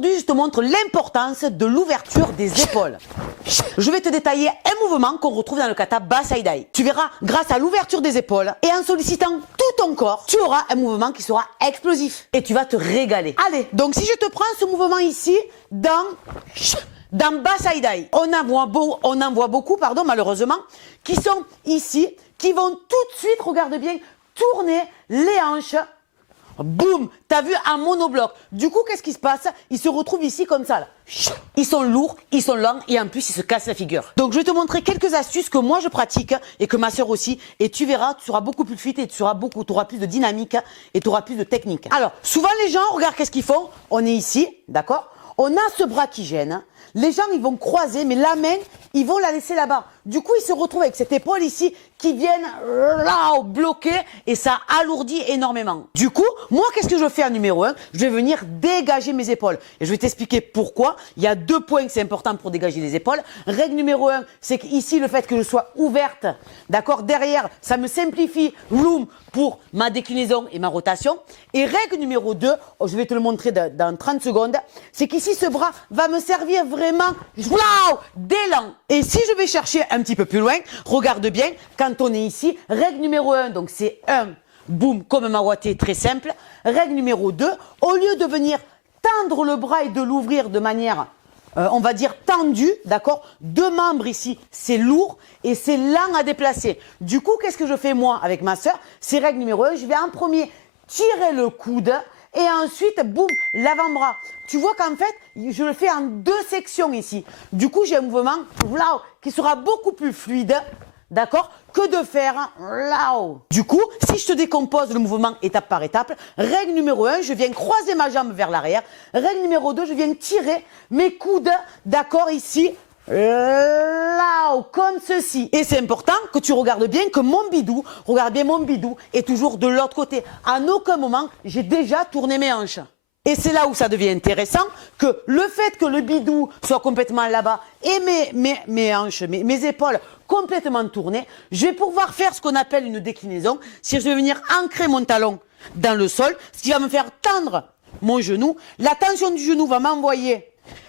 Aujourd'hui, je te montre l'importance de l'ouverture des épaules. Je vais te détailler un mouvement qu'on retrouve dans le kata Basaidai. Tu verras, grâce à l'ouverture des épaules et en sollicitant tout ton corps, tu auras un mouvement qui sera explosif et tu vas te régaler. Allez, donc si je te prends ce mouvement ici, dans Basaidai, on en voit beaucoup, malheureusement, qui sont ici, qui vont tout de suite, regarde bien, tourner les hanches. Boum, t'as vu un monobloc. Du coup, qu'est-ce qui se passe? Ils se retrouvent ici comme ça. Là. Ils sont lourds, ils sont lents et en plus, ils se cassent la figure. Donc, je vais te montrer quelques astuces que moi, je pratique et que ma soeur aussi. Et tu verras, tu seras beaucoup plus fit et tu auras plus de dynamique et tu auras plus de technique. Alors, souvent, les gens, regarde qu'est-ce qu'ils font. On est ici, d'accord? On a ce bras qui gêne. Les gens, ils vont croiser, mais la main, ils vont la laisser là-bas. Du coup, ils se retrouvent avec cette épaule ici qui viennent là, bloquer et ça alourdit énormément. Du coup, moi, qu'est-ce que je fais en numéro 1? Je vais venir dégager mes épaules. Et je vais t'expliquer pourquoi. Il y a 2 points que c'est important pour dégager les épaules. Règle numéro 1, c'est qu'ici, le fait que je sois ouverte, d'accord, derrière, ça me simplifie room pour ma déclinaison et ma rotation. Et règle numéro 2, je vais te le montrer dans 30 secondes, c'est qu'ici, ce bras va me servir vraiment d'élan. Et si je vais chercher un petit peu plus loin, regarde bien, quand on est ici, règle numéro 1, donc c'est 1, boum, comme ma Mawaté, très simple. Règle numéro 2, au lieu de venir tendre le bras et de l'ouvrir de manière, on va dire tendue, d'accord, 2 membres ici, c'est lourd et c'est lent à déplacer. Du coup, qu'est-ce que je fais moi avec ma soeur? C'est règle numéro 1, je vais en premier tirer le coude et ensuite, boum, l'avant-bras. Tu vois qu'en fait, je le fais en 2 sections ici. Du coup, j'ai un mouvement qui sera beaucoup plus fluide, d'accord, que de faire là-haut. Du coup, si je te décompose le mouvement étape par étape, règle numéro 1, je viens croiser ma jambe vers l'arrière. Règle numéro 2, je viens tirer mes coudes, d'accord, ici, là, comme ceci. Et c'est important que tu regardes bien que mon bidou, regarde bien mon bidou, est toujours de l'autre côté. À aucun moment, j'ai déjà tourné mes hanches. Et c'est là où ça devient intéressant, que le fait que le bidou soit complètement là-bas et mes hanches, mes épaules complètement tournées, je vais pouvoir faire ce qu'on appelle une déclinaison. Si je vais venir ancrer mon talon dans le sol, ce qui va me faire tendre mon genou, la tension du genou va m'envoyer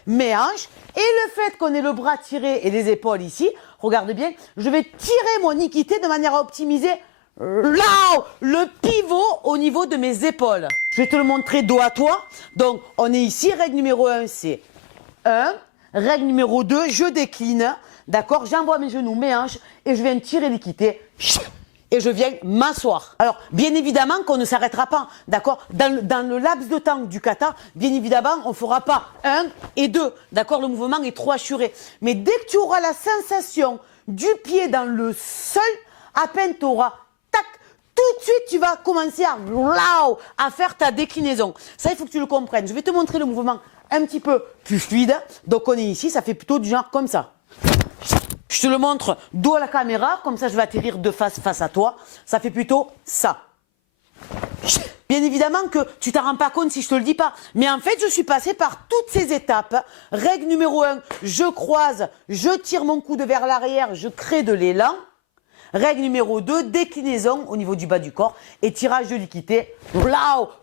mes hanches et le fait qu'on ait le bras tiré et les épaules ici, regarde bien, je vais tirer mon équité de manière à optimiser là, le pivot au niveau de mes épaules. Je vais te le montrer dos à toi. Donc, on est ici. Règle numéro 1, c'est 1. Règle numéro 2, je décline. D'accord? J'envoie mes genoux, mes hanches et je viens tirer l'équité. Et je viens m'asseoir. Alors, bien évidemment qu'on ne s'arrêtera pas, d'accord? Dans le laps de temps du kata, bien évidemment, on ne fera pas 1 et 2, d'accord? Le mouvement est trop assuré. Mais dès que tu auras la sensation du pied dans le sol, à peine tu auras, tac, tout de suite, tu vas commencer à faire ta déclinaison. Ça, il faut que tu le comprennes. Je vais te montrer le mouvement un petit peu plus fluide. Donc, on est ici, ça fait plutôt du genre comme ça. Je te le montre dos à la caméra, comme ça je vais atterrir de face à toi. Ça fait plutôt ça. Bien évidemment que tu t'en rends pas compte si je te le dis pas. Mais en fait, je suis passée par toutes ces étapes. Règle numéro 1, je croise, je tire mon coude vers l'arrière, je crée de l'élan. Règle numéro 2, déclinaison au niveau du bas du corps et tirage de l'équité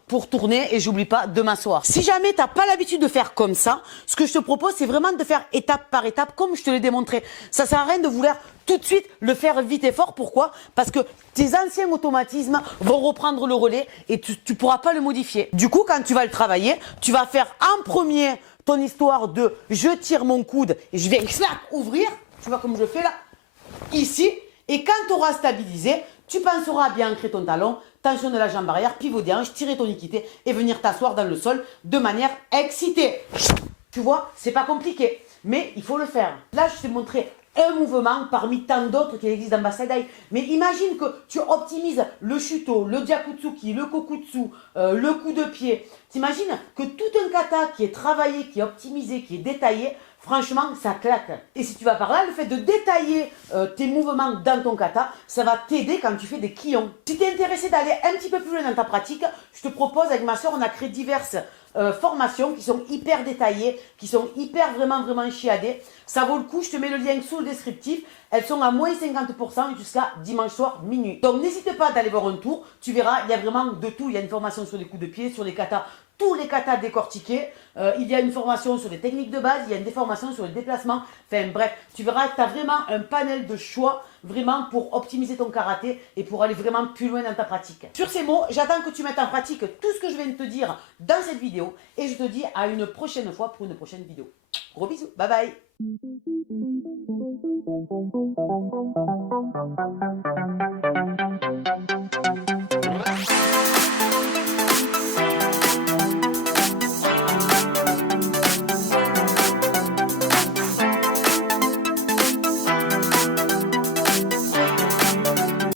pour tourner et j'oublie pas de m'asseoir. Si jamais tu n'as pas l'habitude de faire comme ça, ce que je te propose, c'est vraiment de faire étape par étape comme je te l'ai démontré. Ça sert à rien de vouloir tout de suite le faire vite et fort. Pourquoi? Parce que tes anciens automatismes vont reprendre le relais et tu ne pourras pas le modifier. Du coup, quand tu vas le travailler, tu vas faire en premier ton histoire de je tire mon coude et je vais ouvrir. Tu vois comme je fais là, ici. Et quand tu auras stabilisé, tu penseras à bien ancrer ton talon, tension de la jambe arrière, pivot des hanches, tirer ton équité et venir t'asseoir dans le sol de manière excitée. Tu vois, c'est pas compliqué, mais il faut le faire. Là, je t'ai montré un mouvement parmi tant d'autres qui existent dans Basaidai. Mais imagine que tu optimises le shuto, le jakutsuki, le kokutsu, le coup de pied. T'imagines que tout un kata qui est travaillé, qui est optimisé, qui est détaillé, franchement, ça claque. Et si tu vas par là, le fait de détailler tes mouvements dans ton kata, ça va t'aider quand tu fais des kions. Si tu es intéressé d'aller un petit peu plus loin dans ta pratique, je te propose, avec ma soeur, on a créé diverses formations qui sont hyper détaillées, qui sont hyper vraiment chiadées. Ça vaut le coup, je te mets le lien sous le descriptif. Elles sont à moins 50% jusqu'à dimanche soir minuit. Donc n'hésite pas d'aller voir un tour, tu verras, il y a vraiment de tout. Il y a une formation sur les coups de pied, sur les katas tous les katas décortiqués. Il y a une formation sur les techniques de base, il y a une formation sur les déplacements. Enfin bref, tu verras que tu as vraiment un panel de choix vraiment pour optimiser ton karaté et pour aller vraiment plus loin dans ta pratique. Sur ces mots, j'attends que tu mettes en pratique tout ce que je viens de te dire dans cette vidéo et je te dis à une prochaine fois pour une prochaine vidéo. Gros bisous, bye bye.